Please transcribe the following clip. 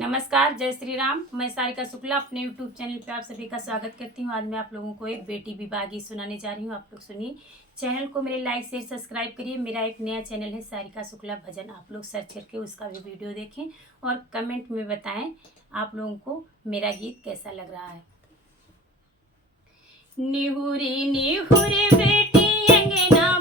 नमस्कार, जय श्री राम। मैं सारिका शुक्ला अपने यूट्यूब चैनल पे आप सभी का स्वागत करती हूँ। आज मैं आप लोगों को एक बेटी विवाह गीत सुनाने जा रही हूँ। आप लोग सुनिए। चैनल को मेरे लाइक शेयर सब्सक्राइब करिए। मेरा एक नया चैनल है सारिका शुक्ला भजन, आप लोग सर्च करके उसका भी वीडियो देखें और कमेंट में बताएं आप लोगों को मेरा गीत कैसा लग रहा है। निहुरी निहुरी बेटी अंगना